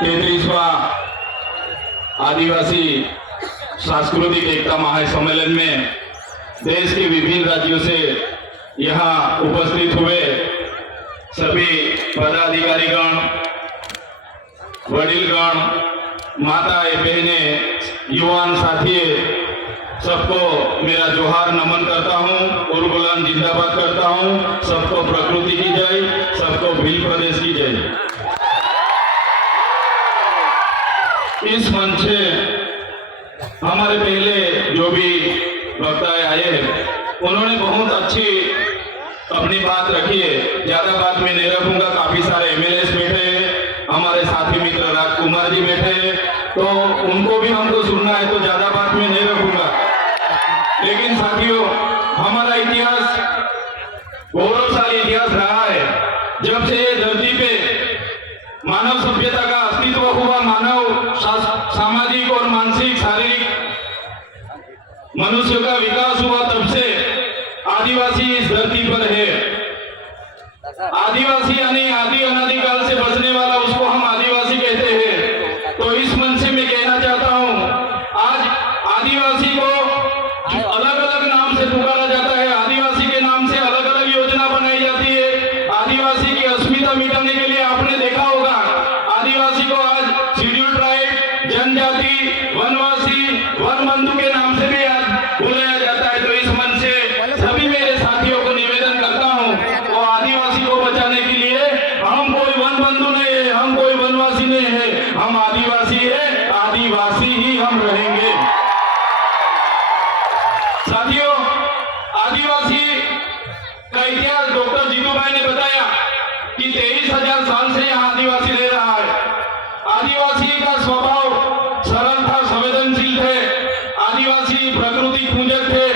33वां आदिवासी सांस्कृतिक एकता महासम्मेलन में देश के विभिन्न राज्यों से यहाँ उपस्थित हुए सभी पदाधिकारीगण, वडीलगण, माताएं, बहनें, युवान साथी, सबको मेरा जोहार नमन करता हूँ, उर्गुलान जिंदाबाद करता हूँ। सबको प्रकृति की जय, सबको भील प्रदेश की जय। इस मंच से हमारे पहले जो भी वक्ताएं आए उन्होंने बहुत अच्छी अपनी बात रखी है, ज्यादा बात मैं नहीं रखूंगा। काफी सारे एमएलएस बैठे हैं, हमारे साथी मित्र राजकुमार जी बैठे हैं, तो उनको भी हमको सुनना है, तो ज्यादा बात मैं नहीं रखूंगा। लेकिन साथियों, हमारा इतिहास गौरवशाली इतिहास रहा है। जब से ये धरती पे मानव सभ्यता का अस्तित्व हुआ, मानव सामाजिक और मानसिक शारीरिक मनुष्य का विकास हुआ, तब से आदिवासी इस धरती पर है। आदिवासी यानी आदि अनादिकाल से बसने वाला, उसको हम आदिवासी कहते हैं। तो इस मंच से मैं कहना चाहता हूं, आज आदिवासी को अलग अलग नाम से पुकारा जाता है, आदिवासी के नाम से अलग अलग योजना बनाई जाती है। आदिवासी की अस्मिता मिटाने के लिए आपने देखा होगा, आदिवासी को आज शेड्यूल ट्राइब, जनजाति, वनवासी, वन बंधु के नाम से भी आज बुलाया जाता है। तो इस मंच से सभी मेरे साथियों को निवेदन करता हूं, वो आदिवासी को बचाने के लिए हम कोई वन बंधु नहीं है, हम कोई वनवासी नहीं है, हम आदिवासी है, आदिवासी ही हम रहेंगे। साथियों, आदिवासी का इतिहास डॉक्टर जीतू भाई ने बताया कि 23,000 साल से यहाँ आदिवासी रह रहा है। आदिवासी का स्वभाव सरल था, संवेदनशील थे। आदिवासी प्रकृति पूजक थे,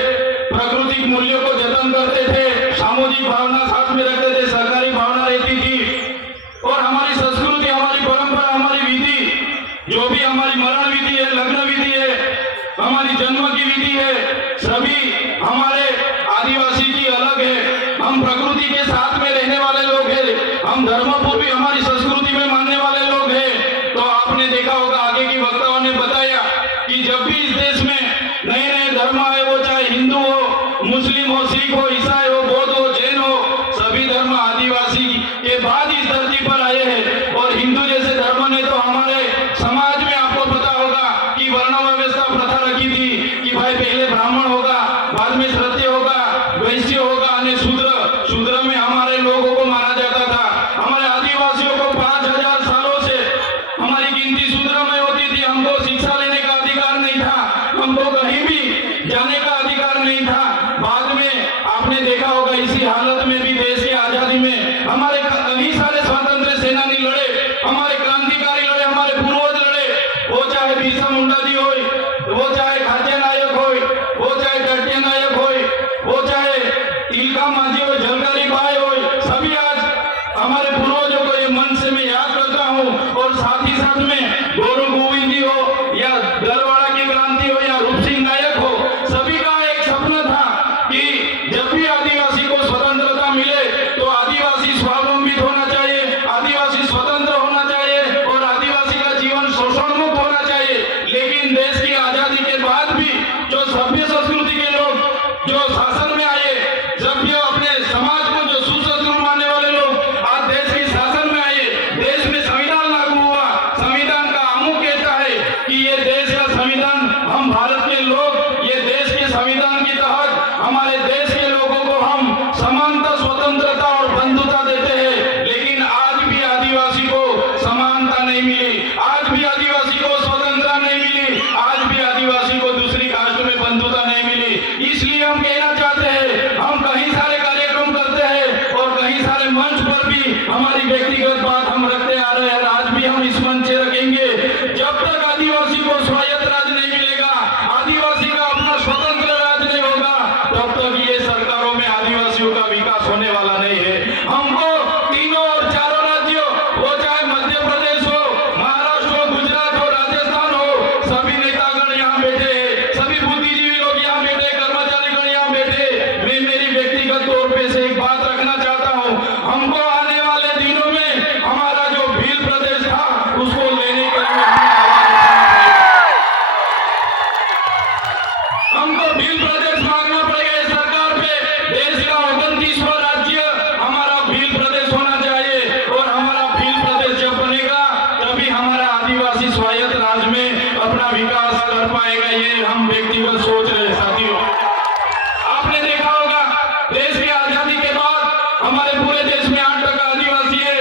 प्राकृतिक मूल्यों को जतन करते थे, सामूहिक भावना साथ में रखते थे, सहकारी भावना रहती थी। और हमारी संस्कृति, हमारी परंपरा, हमारी विधि, जो भी हमारी मरण विधि है, लग्न विधि है, हमारी जन्म की विधि है, सभी हमारे आदिवासी की अलग है। हम प्रकृति के साथ में रहने वाले लोग हैं, हम धर्म को भी हमारी संस्कृति में मानने वाले लोग हैं। तो आपने देखा होगा, आगे की वक्ताओं ने बताया कि जब भी इस देश में नए नए धर्म आए, वो चाहे हिंदू हो, मुस्लिम हो, सिख हो, ईसाई हो, बौद्ध हो, जैन हो, सभी धर्म आदिवासी के बाद इस धरती पर आए हैं। और हिंदू जैसे धर्म ने तो हमारे समाज में, आपको पता होगा कि वर्ण व्यवस्था प्रथा रखी थी कि भाई पहले ब्राह्मण होगा, बाद में क्षत्रिय होगा, वैश्य होगा, अन्य शूद्र। शूद्र में हमारे लोगों को माना जाता था। हमारे आदिवासियों को 5,000 सालों से हमारी गिनती शूद्र में होती थी। हमको शिक्षा लेने का अधिकार नहीं था, हमको कहीं भी जाने का अधिकार नहीं था। बाद में आपने देखा होगा, इसी हालत में भी देश की आजादी में हमारे कई सारे स्वतंत्र सेनानी लड़े, हमारे क्रांतिकारी लड़े, हमारे पूर्वज लड़े। वो चाहे बिरसा मुंडा जी हो, वो चाहे खाद्य नायक हो, वो चाहे टट्टिया नायक हो, वो चाहे तिलका मांझी हो, झलकारी बाई हो, सभी आज हमारे पूर्वजों को ये मन से मैं याद करता हूँ। और साथ ही साथ में गौरव गोविंद जी हो, या दरवाड़ा की क्रांति हो, या रूप सिंह नायक हो, सभी का एक सपना था कि जब भी आदिवासी को स्वतंत्रता मिले तो आदिवासी स्वावलंबित होना चाहिए, आदिवासी स्वतंत्र होना चाहिए और आदिवासी का जीवन शोषण मुक्त होना चाहिए। लेकिन देश की आजादी के बाद भी जो सभ्य संस्कृति के लोग जो शासन में आए, जब ये अपने समाज को जो सुसंस्कृत मानने वाले लोग आज देश के शासन में आए, देश में संविधान लागू हुआ। संविधान का आमुख कहता है कि ये देश का संविधान, हम भारत के लोग ये देश के संविधान के तहत हमारे देश के लोगों को हम समानता, स्वतंत्रता और बंधुता देते हैं। लेकिन आज भी आदिवासी को समानता नहीं मिली, आज भी आदिवासी को स्वतंत्रता नहीं मिली, आज भी आदिवासी को दूसरी कास्ट में बंधुता नहीं मिली। इसलिए हम कहना चाहते हैं, हम कई सारे कार्यक्रम करते हैं और कई सारे मंच पर भी हमारी व्यक्तिगत बात हम रखते आ रहे हैं। आज भी हम इस मंच से रखेंगे, जब तक आदिवासी को स्वायत्त राज नहीं मिलेगा, आदिवासी का अपना स्वतंत्र राज नहीं होगा, तब तक ये सरकारों में आदिवासियों का विकास होने वाला नहीं है। हमको तीनों और चारों राज्यों, वो चाहे मध्य प्रदेश हो, महाराष्ट्र हो, गुजरात हो, राजस्थान हो, सभी नेतागण यहाँ बैठे हैं, सभी बुद्धिजीवी लोग यहाँ बैठे, कर्मचारीगण यहाँ बैठे। मैं मेरी व्यक्तिगत तौर पे से एक बात रखना चाहता हूँ, हमको आने वाले दिनों में हमारा जो भील प्रदेश था उसको लेने विकास कर पाएगा, ये हम व्यक्तिगत सोच रहे हैं। साथियों, आपने देखा होगा देश की आजादी के बाद हमारे पूरे देश में 8% आदिवासी है।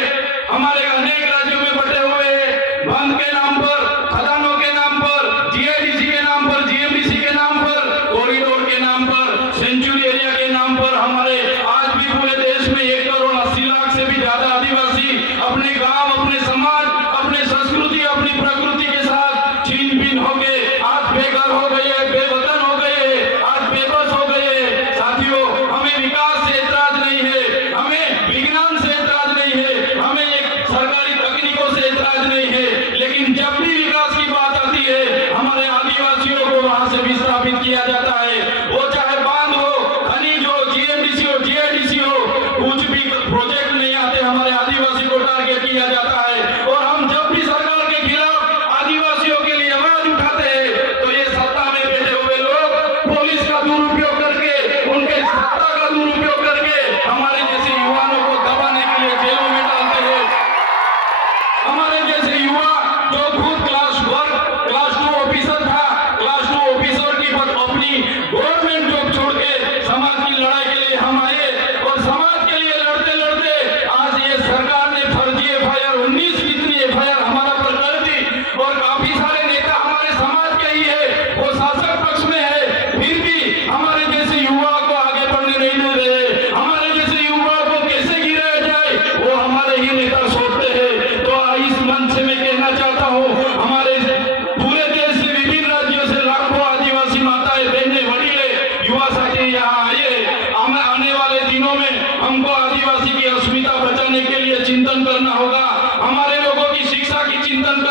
हमारे अनेक राज्यों में बटे हुए हैं। वन के नाम पर, खदानों के नाम पर, जीआईडीसी के नाम पर, जीएमडीसी के नाम पर, कॉरिडोर के नाम पर, सेंचुरी एरिया के नाम पर हमारे आज भी पूरे देश में 1,80,00,000 से भी ज्यादा आदिवासी अपने गांव, अपने समाज, अपने संस्कृति, अपनी प्रकृति के साथ छीन बीन हो गए, आज बेघर हो गए, बेवतन हो गए, आज बेबस हो गए। साथियों, हमें विकास से एतराज नहीं है, हमें विज्ञान से एतराज नहीं है, हमें एक सरकारी तकनीकों से एतराज नहीं है, लेकिन जब भी विकास की बात आती है हमारे आदिवासियों को वहां से विस्थापित किया जाता है। वो चाहे बांध हो, खनिज हो, जीएमडीसी हो, जीआईडीसी हो, कुछ भी प्रोजेक्ट नहीं आते, हमारे आदिवासी को टारगेट किया जाता है। और हम जब भी सरकार के खिलाफ आदिवासियों के लिए आवाज उठाते हैं तो ये सत्ता में बैठे हुए लोग पुलिस का दुरुपयोग करके, उनके सत्ता का दुरुपयोग करके हमारे जैसे युवाओं को दबाने के लिए जेलों में डालते हैं। हमारे जैसे युवा जो खुद क्लास 2 ऑफिसर था, क्लास 2 ऑफिसर की अपनी गवर्नमेंट जॉब छोड़ के समाज की लड़ाई के लिए हम आए, और समाज के लिए लड़ते लड़ते आज ये सरकार ने फर्जी एफआईआर 19 कितनी एफआईआर हमारा पर कर दी, और काफी सारे नेता हमारे समाज के ही है, वो शासक पक्ष में है, फिर भी हमारे जैसे युवा को आगे बढ़ने नहीं दे रहे। हमारे जैसे युवा को कैसे गिराया जाए वो हमारे ही नेता सोचते हैं। तो इस मंच से मैं कहना चाहता हूँ, हमारे पूरे देश से, विभिन्न राज्यों से लाखों आदिवासी माताएं, बहनें, वडीले, युवा साथी यहाँ आए। आने वाले दिनों में हमको आदिवासी की अस्मिता बचाने के लिए चिंतन करना होगा, हमारे लोगों की शिक्षा की चिंतन